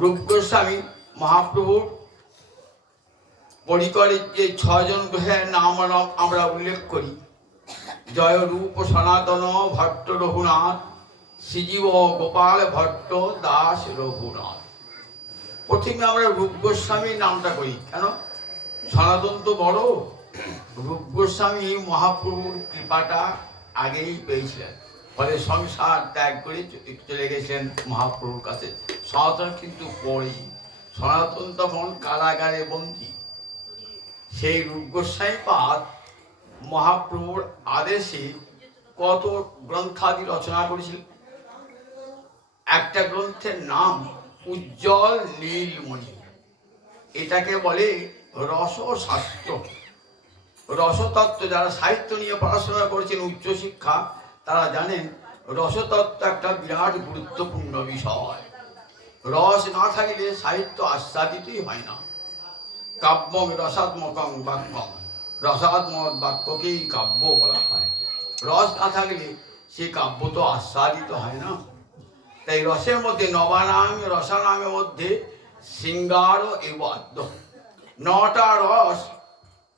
রূপ গোস্বামী মহাপ্রভুর পরিকরে যে 6 জন গোসাইয়ের নাম আমরা উল্লেখ করি, জয় রূপ সনাতন ভট্ট রঘুনাথ, শ্রীজীব গোপাল ভট্ট দাস রঘুনাথ। প্রথমে আমরা রূপ গোস্বামীর নামটা করি, কেন? সনাতন তো বড়। রূপ গোস্বামী মহাপ্রভুর কৃপাটা আগেই পেয়েছিলেন, ফলে সংসার ত্যাগ করে চলে গেছেন মহাপ্রভুর কাছে। সনাতন কিন্তু পরেই, সনাতন তখন কারাগারে বন্দী। সেই রূপ গোস্বামী পাদ মহাপ্রভুর আদেশে কত গ্রন্থাদি রচনা করেছিলেন। একটা গ্রন্থের নাম উজ্জ্বল নীলমণি। এটাকে বলে রসশাস্ত্র। রসতত্ত্ব, যারা সাহিত্য নিয়ে পড়াশোনা করেছেন উচ্চশিক্ষা, তারা জানেন রসতত্ত্ব একটা বিরাট গুরুত্বপূর্ণ বিষয়। রস না থাকলে সাহিত্য আস্বাদিতই হয় না। কাব্যম রসাত্মকং বাক্যম, রসাত্মক বাক্যকেই কাব্য বলা হয়। রস না থাকলে সে কাব্য তো আস্বাদিত হয় না। তাই রসের মধ্যে নবানাং রসানামের মধ্যে শৃঙ্গার এবং আদ্য, 9টা রস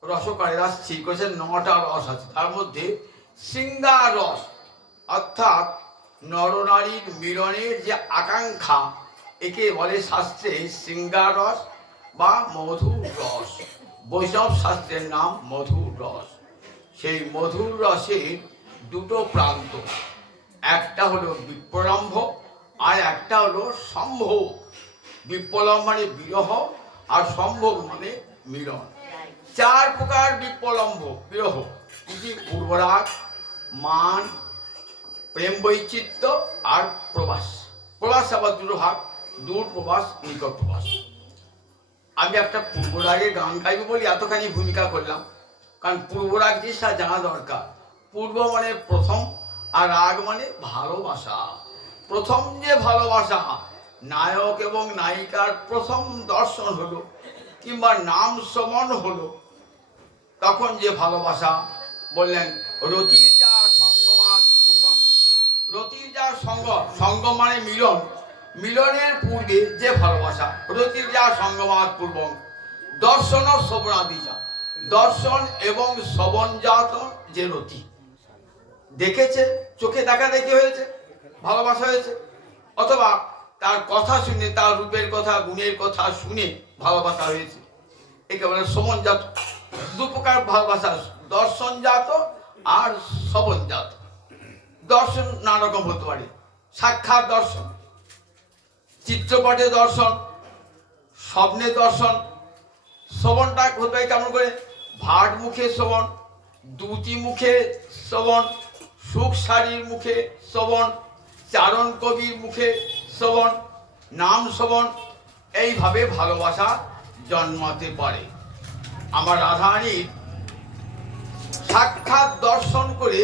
রসকারীরা স্থির করেছেন। 9টা রস আছে, তার মধ্যে শৃঙ্গার রস অর্থাৎ নরনারীর মিলনের যে আকাঙ্ক্ষা, একে বলে শাস্ত্রে শৃঙ্গার রস বা মধুর রস। বৈষ্ণব শাস্ত্রের নাম মধুর রস। সেই মধুর রসের দুটো প্রান্ত, একটা হলো বিপ্রলম্ভ আর একটা হলো সম্ভোগ। বিপ্লব মানে বিরহ, আর সম্ভোগ মানে মিলন। 4 প্রকার বিপ্লম্ভ বিরহ, পূর্বরাগ, মান, প্রেম বৈচিত্র্য আর প্রবাস। প্রবাস আবার 2 ভাগ, দূর প্রবাস, নিকট প্রবাস। আমি একটা পূর্বরাগের গান গাইব বলি এতখানি ভূমিকা করলাম, কারণ পূর্বরাগ জিনিসটা জানা দরকার। পূর্ব মানে প্রথম, আর রাগ মানে ভালোবাসা। প্রথম যে ভালোবাসা, নায়ক এবং নায়িকার প্রথম দর্শন হলো কিংবা নাম শ্রবণ হলো, তখন যে ভালোবাসা, বললেন রতির যা সঙ্গমাত পূর্বং। রতির যা সঙ্গম মানে মিলন, মিলনের পূর্বে যে ভালোবাসা, রতির যা সঙ্গমাত পূর্বং দর্শন শ্রবণাদি যা, দর্শন এবং শ্রবণজাত যে রতি। দেখেছে, চোখে দেখা দেখি হয়েছে, ভালোবাসা হয়েছে, অথবা তার কথা শুনে, তার রূপের কথা গুণের কথা শুনে ভালোবাসা হয়েছে, একে বলে শ্রবণজাত। 2 প্রকার ভালোবাসা, দর্শনজাত আর শ্রবণজাত। দর্শন নানা রকম হতে পারে, সাক্ষাৎ দর্শন, চিত্রপটে দর্শন, স্বপ্নে দর্শন। শ্রবণটা হতে হয় কেমন করে? ভাট মুখে শ্রবণ, দ্যুতি মুখে শ্রবণ, সুখ সারির মুখে শ্রবণ, চারণ কবির মুখে শ্রবণ, নাম শ্রবণ। এইভাবে ভালোবাসা জন্মাতে পারে। আমার রাধারানীর সাক্ষাৎ দর্শন করে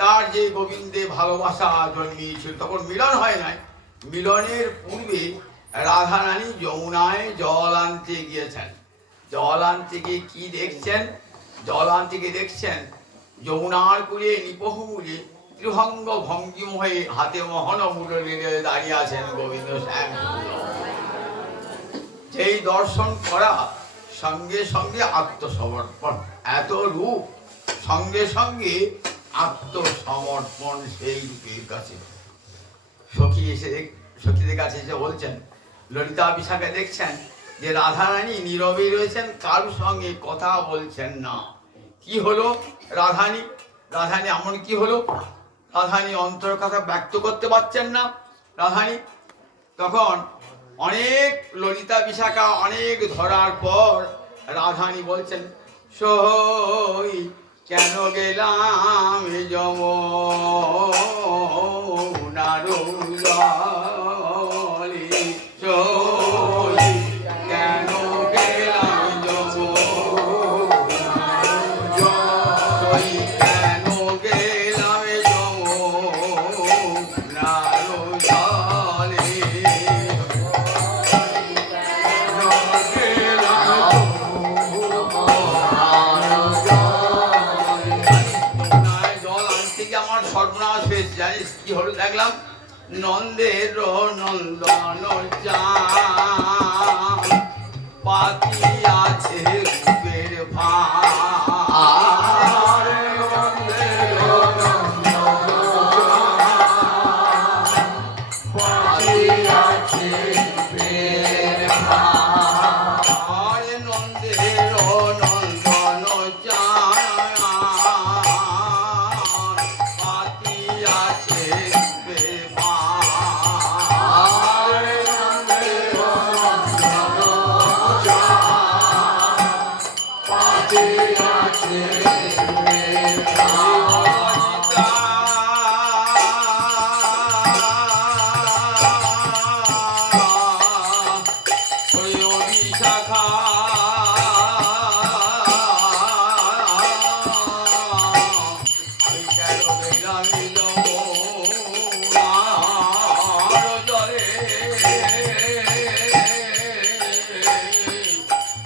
তার যে গোবিন্দে ভালোবাসা জন্মিয়েছিল, তখন মিলন হয় নাই। মিলনের পূর্বে রাধারানী যমুনায় জল আনতে গিয়েছেন। জল আনতে গিয়ে কি দেখছেন? জল আনতে গিয়ে দেখছেন যমুনার কূলে নিপহমূলে ত্রিভঙ্গ ভঙ্গিম হয়ে হাতে মোহন মুরলী দাঁড়িয়ে আছেন গোবিন্দ শ্যাম। সেই দর্শন করা সঙ্গে সঙ্গে আত্মসমর্পণ। এত রূপ, সঙ্গে সঙ্গে আত্মসমর্পণ সেই রূপের কাছে। সখীদের কাছে এসে বলছেন, ললিতা বিশাখা দেখছেন যে রাধারানী নীরবে রয়েছেন, কারোর সঙ্গে কথা বলছেন না। কি হলো? রাধারানী এমন কি হলো? রাধারানী অন্তর কথা ব্যক্ত করতে পারছেন না। রাধারানী তখন অনেক, ললিতা বিশাখা অনেক ধরার পর রাধারানী বলছেন, সই কেন গেলাম যমুনার জলে, সই কেন গেলাম যমুনার জলে, কেন গেলাম যমুনার জলে, সর্বনাশ হয়েছে। জানিস কি হলো? দেখলাম নন্দের নন্দন চান পাতিয়াছে রূপের ভার নন্দের নন্দন পাতিয়াছে রূপের ভার নন্দের নন্দন চান পাতিয়াছে রূপের ভার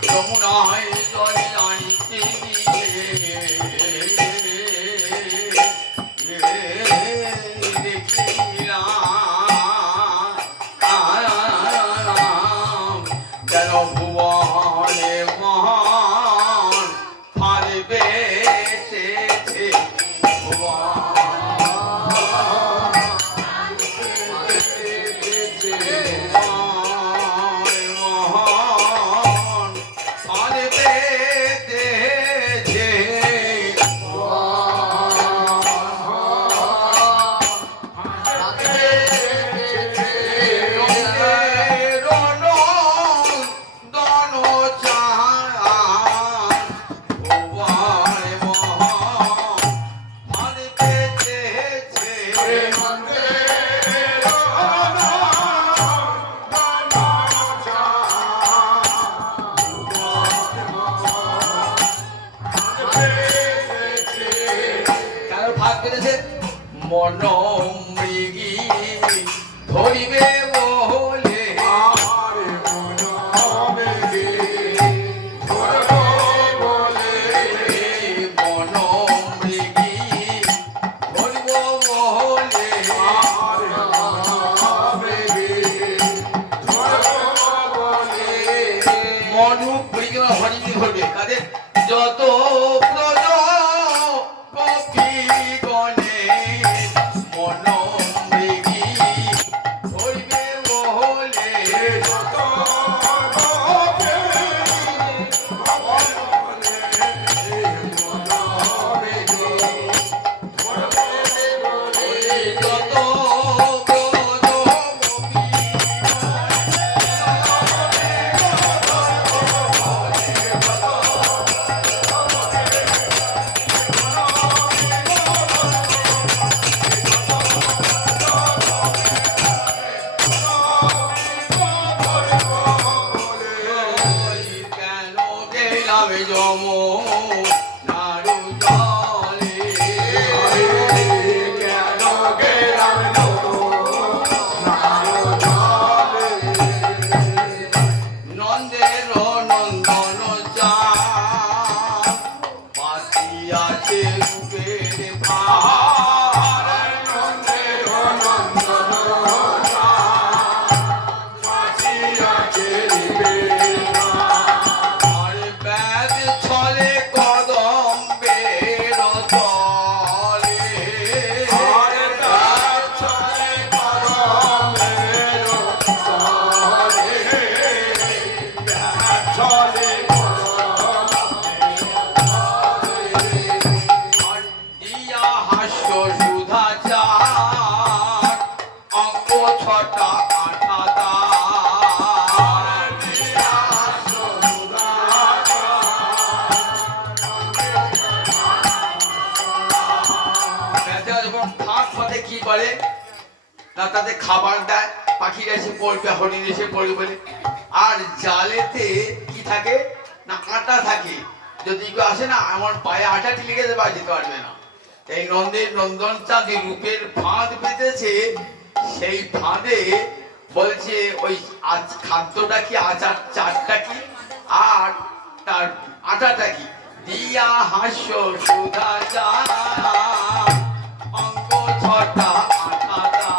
যমুনায় জলে আনতে দেখিলাম যেন ভুবনে মহান ফাল বেটেছে মহান ফাল বেটেছে মন মৃগী ধরিবে বলে মন মৃগী ধরিব বলে মনু মৃগী হরিণী ধরবে কাদের যত প্রজ কপি গণে মন মৃগী ধরিবে বলে যত প্রজ কপি কেন গেলাম যমুনার জলে কেন গেলাম নন্দের নন্দন চান পাতিয়াছে রূপের ভার নন্দের নন্দন আর ব্যাগ ছলে কদম্বের তলে দিয়া হাস্য সুধা চার অঙ্গ ছটা আঠাতা যখন ফাঁক পাতে কি করে না তাতে খাবার দেয় পাখিরা এসে পড়বে হরিণ এসে পড়বে বলে আর জালেতে কি থাকে না আটা থাকে যদি কেউ আসে না আমার পায়ে আটাটি লেগে দেবে আর যেতে পারবে না এই নন্দের নন্দন চাঁদ রূপের ফাঁদ পেতেছে সেই ফাঁদে বলছে ওই খাদ্যটা কি আচার চারটা কি আর তার আটাটা কি দিয়া হাস্য সুধা চা অঙ্গ ছটা আটা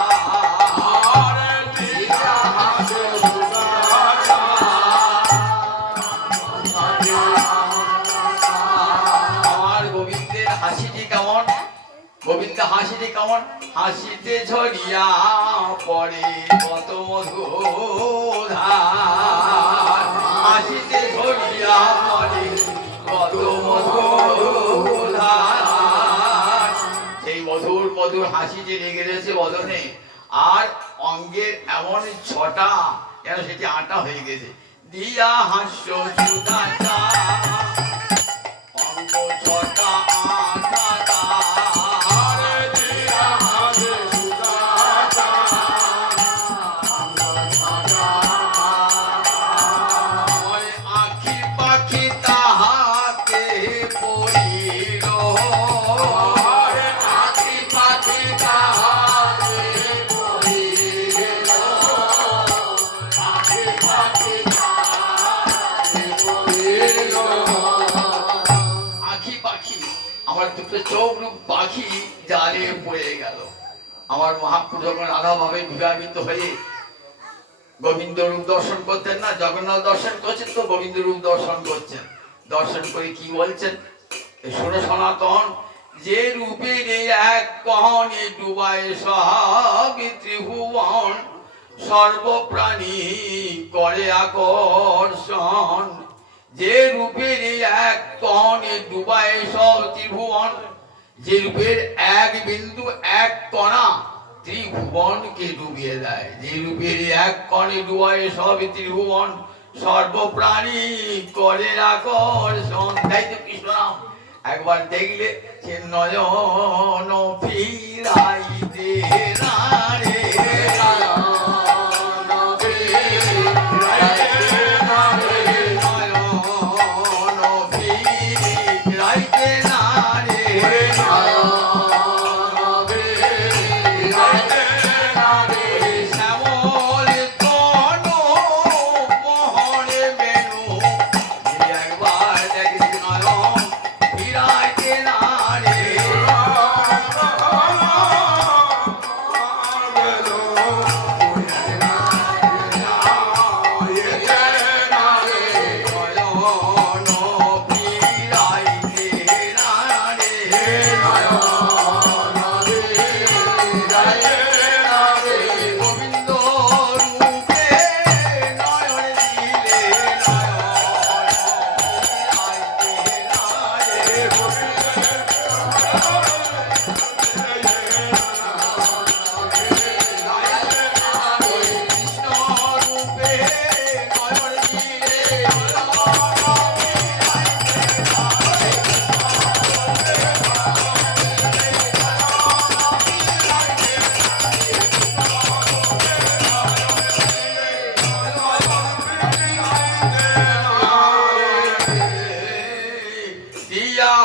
গোবিন্দ হাসিতে কেমন? হাসিতে ঝরিয়া পড়ে কত মধুধার, হাসিতে ঝরিয়া পড়ে কত মধুধার। সেই মধুর মধুর হাসি যে লেগে রয়েছে বদনে, আর অঙ্গের এমন ছটা যেন সেটি আটা হয়ে গেছে। দিয়া হাস্য সুধাচা অঙ্গ ছটা আটা আখি পাখি তাহাতে পড়িল, আখি পাখি তাহাতে পড়িল, আখি পাখি তাহাতে পড়িল। আখি পাখি আমার দুটো চোখ রূপ পাখি জালে পড়ে গেল। আমার মহাপ্রভু যখন রাধা ভাবে বিবাহিত হয়ে গোবিন্দ রূপ দর্শন করতেন না, জগন্নাথ দর্শন করছেন তো গোবিন্দ রূপ দর্শন করছেন। দর্শন করে কি বলছেন শোনো সনাতন, যে রূপের এক কহনে ডুবায় সব ত্রিভুবন, সর্বপ্রাণী করে আকর্ষণ। যে রূপের এক কহনে ডুবায় সব ত্রিভুবন, যে রূপের এক বিন্দু এক কণা ত্রিভুবনকে ডুবিয়ে দেয়। যে রূপের এক কণে ডুবায় সব ত্রিভুবন, সর্বপ্রাণী করে আকর্ষণ। তাই তো কৃষ্ণ নাম একবার দেখলে সে নয়ন ফিরাইতে না রে,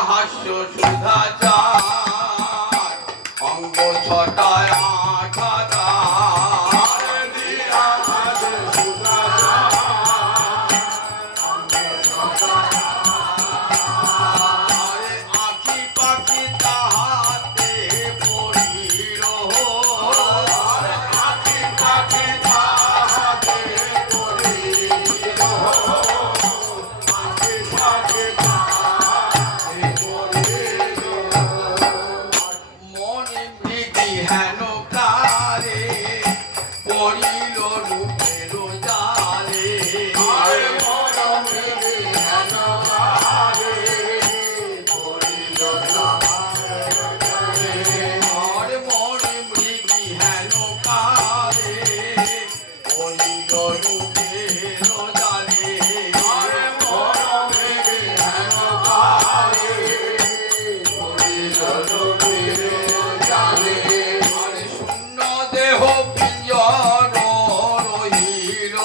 হাস্য সুধাচার অঙ্গ ছটায় আঠাটা, আখি পাখি তাহাতে পড়িল, আখি পাখি তাহাতে পড়িল, আখি পাখি হেন কারে পড়িল রূপের জালে, হেন কারে পড়িল জালে, মনে মৃগী হেন কারে পড়িল রূপের জালে, মনে হেন কারে পড়িল রূপের জালে। শূন্য দেহ পিঞ্জর রহিল,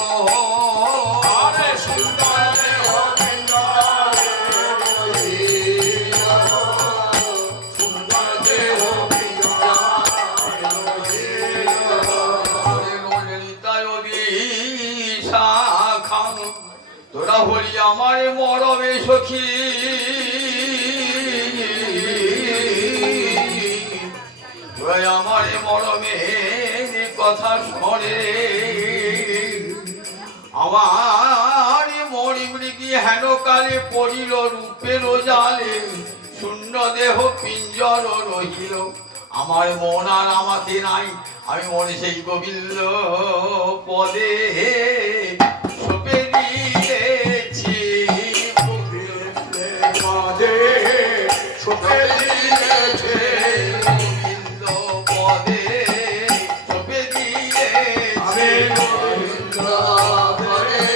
শূন্য দেহ পিঞ্জর রহিল, শূন্য দেহ পিঞ্জর রহিল। শাখান তোরা হলি আমার মরবে সখী, আমার মরমের কথা শোনে, আমার মরি মৃগী হেন কালে পড়িল রূপের জালে, শূন্য দেহ পিঞ্জর রহিল, আমার মন আর আমাতে নাই, আমি মনে সেই গোবিন্দ পদে সপে দিয়েছি, পদে সপে দিয়েছে, গোবিন্দ পদে সপে দিয়েছি, গোবিন্দ পদে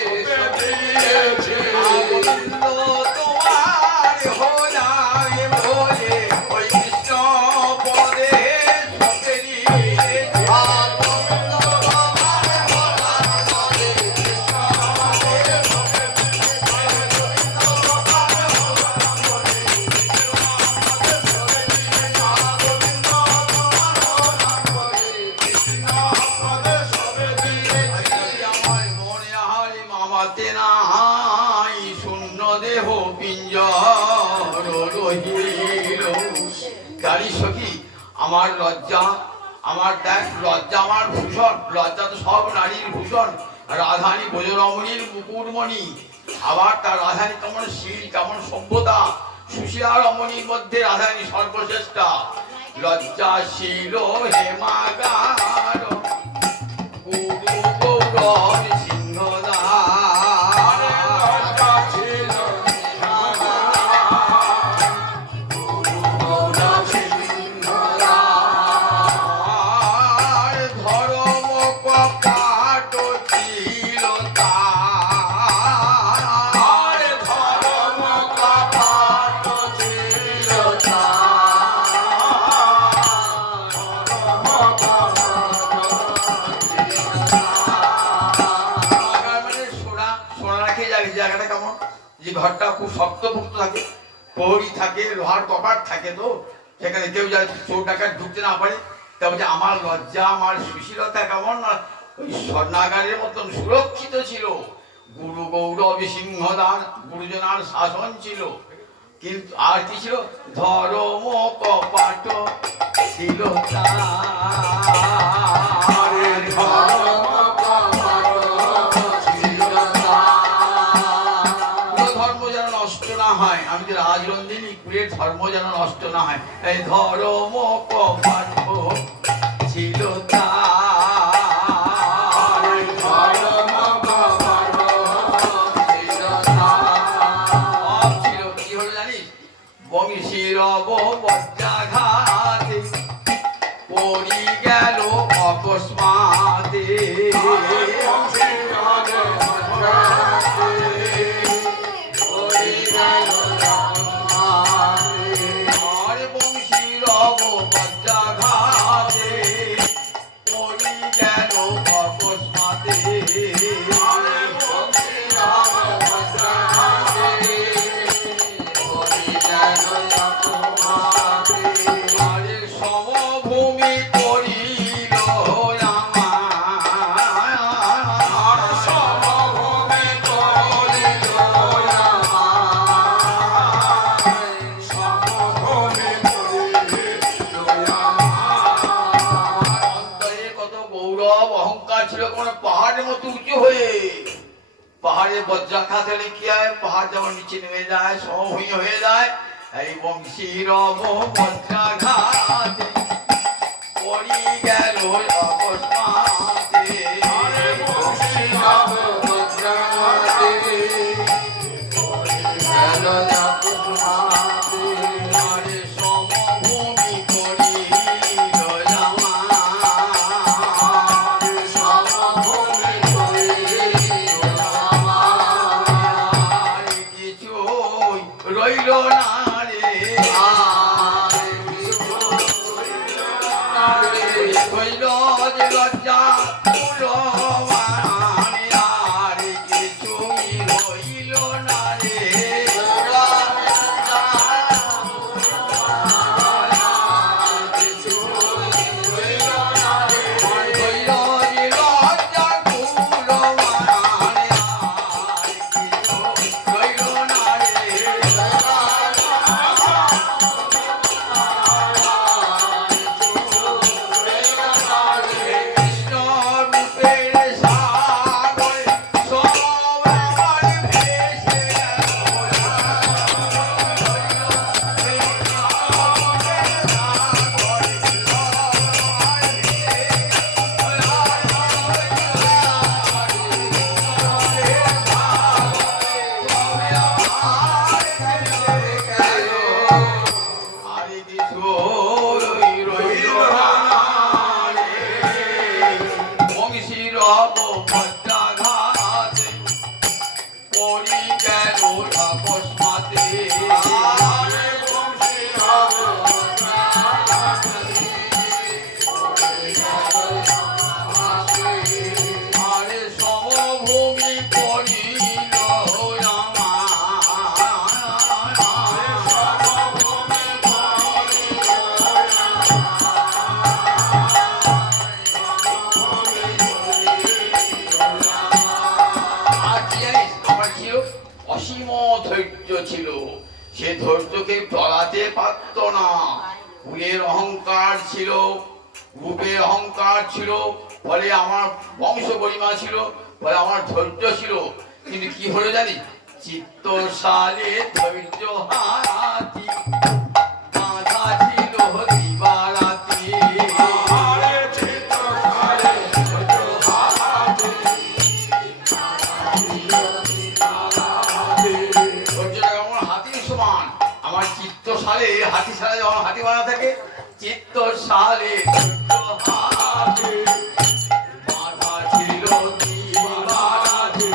সপে দিয়েছে, গোবিন্দ তোমার হলাম বলে ওই কৃষ্ণ পদে সপে দিয়েছি, গোবিন্দ তোমার হলাম বলে কৃষ্ণ পদে সপে আমার মনে হারি মামাতে নাই, শূন্য দেহ পিঞ্জর রহিল। গাড়ি সখী আমার লজ্জা, আমার দেখ লজ্জা আমার ভূষণ, লজ্জা তো সব নারীর ভূষণ, রাধানী ব্রজরমণীর মুকুটমণি, আবার তার রাধানী কেমন শীল কেমন সভ্যতা, সুশীলা রমণীর মধ্যে রাধানী সর্বশ্রেষ্ঠা, লজ্জাশীল হেমাগার গুরু গৌরব সিংহদার, আর ধর্ম কপাট ছিল তার, মানে সোনা সোনা রাখে জায়গাটা কেমন, যে ঘরটা খুব শক্তপোক্ত থাকে, প্রহরী থাকে, লোহার কপাট থাকে, তো সেখানে কেউ যায় চোর ডাকাত ঢুকতে না পারে। তা বলছে আমার লজ্জা আমার সুশীলতা কেমন না ওই স্বর্ণাগারের মতন সুরক্ষিত ছিল, গুরু গৌরব সিংহদার গুরুজনার শাসন ছিল, কিন্তু আর কি ছিল, ধর্ম কপাট ছিল তার, ধর্ম যেন নষ্ট না হয়, আমি যে রাজরন্দিনী কুলের ধর্ম যেন নষ্ট না হয়, এই ধর্ম কপাট ছিল তার, ছিল কি হলো জানিস, বংশীর বজ্রাঘাতে পড়ি গেল অকস্মাতে, আর বংশীর বজ্রাঘাতে পড়ি গেল অকস্মাতে, আরে সমভূমি করিল আমার, অন্তরে কত গৌরব অহংকার ছিল, কোন পাহাড়ের মতো উঁচু হয়ে, পাহাড়ে বজ্রাঘাত হলে কি হয়, পাহাড় যেমন নিচে নেমে যায় সমভূমি হয়ে যায়, এই বংশীর বজ্রাঘাতে পড়ি গেল অকস্মাতে, আরে সমভূমি করিল আমার, কিছুই রইল না রে, হইল যে লজ্জা কুলমান, আর কিছুই রইল না রে, হইল যে লজ্জা কুলমান, আর কিছু রইল না রে, ছিল, সে ধৈর্যকে টলাতে পারত না। কুলের অহংকার ছিল, রূপের অহংকার ছিল, ফলে আমার বংশ গরিমা ছিল, ফলে আমার ধৈর্য ছিল। কিন্তু কি হলো জানি, চিত্ত সালে ধৈর্য হারাতি, বাঁধা ছিল দিবারাতি। আমার চিত্ত সালে হাতি সালে যখন হাতি বানা থাকে, চিত্ত সালে বাঁধা ছিল দিবারাতি।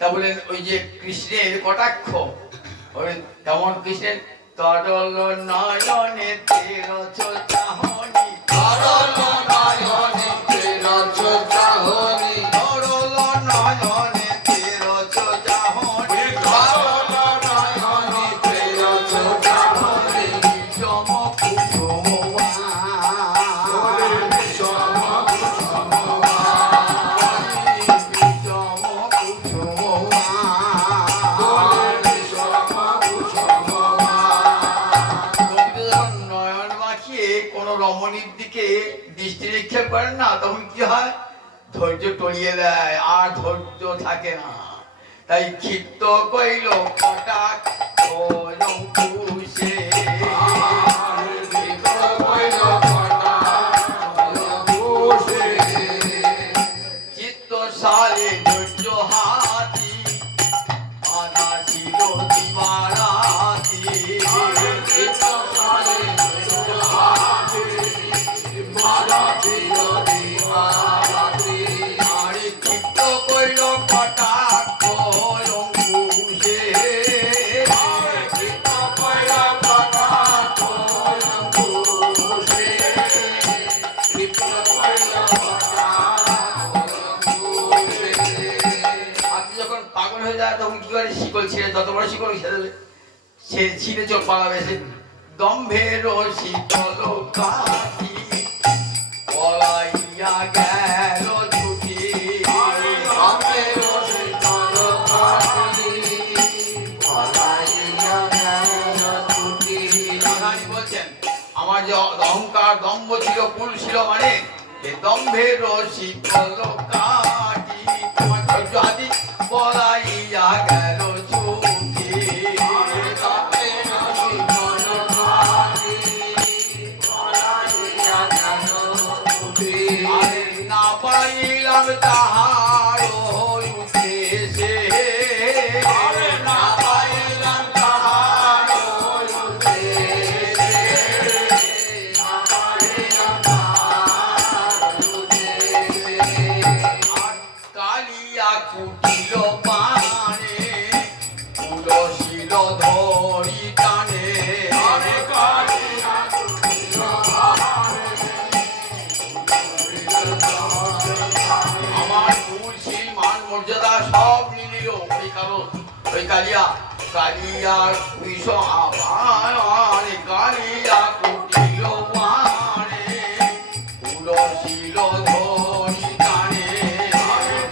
তা বলেন ওই যে কৃষ্ণের কটাক্ষ, তেমন কৃষ্ণের তরল নয়নে তের চাহনি, তরল নয়নে তের চাহনি, তরল নয়নে তের চাহনি, তরল নয়নে তের চাহনি। চমক চমক রমণীর দিকে দৃষ্টি নিক্ষেপ করেন না, তখন কি হয়, ধৈর্য টলিয়ে দেয়, আর ধৈর্য থাকে না। তাই ক্ষিপ্ত কইল কটাক্ষ অঙ্কুশে, চিত্ত সালে ধৈর্য হাতি, বাঁধা ছিল দিবারাতি। আরে চিত্ত কইল কটাক্ষ অঙ্কুশে, হাতি যখন পাগল হয়ে যায় তখন কি করে, শিকল ছিঁড়ে, যত বড় শিকল ছেড়ে সে ছিঁড়ে চোখ পালাবে। সে দম্ভের শীতল কাটি পলাইয়া গেল ছুটি, বলছেন আমার যে অহংকার দম্ভ ছিল, কুল ছিল, মানে দম্ভের শীতল কাটি তোমার ধৈর্য হাতি পলাইয়া গেল ছুটি। না পাইলাম তাহার উদ্দেশে, না পাইলাম তাহার উদ্দেশে, কালিয়া কুটিল পানে, তুলসীর ধরি টানে, আমার তুলসী মান মর্যাদা সব নিলিল ওই কারণ, ওই কালিয়া, কালিয়ার কুইশ আবানে, কালিয়া কুটিল পানে, তুলসীর ধরি টানে,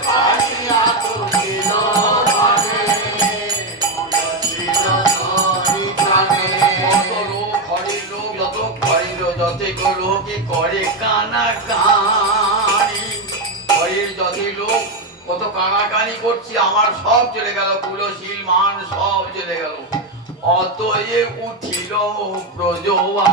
কালিয়া কুটিল পানে, তুলসীর ধরি টানে। কত লোক, ঘরের লোক, যত ঘরের যতে লোকে করে কানাকানি, ঘরের যতে লোক কত কানাকানি করছি, আমার সব চলে গেল, কুলশীল মান সব চলে গেল। অতএব উঠিল ব্রজওয়া।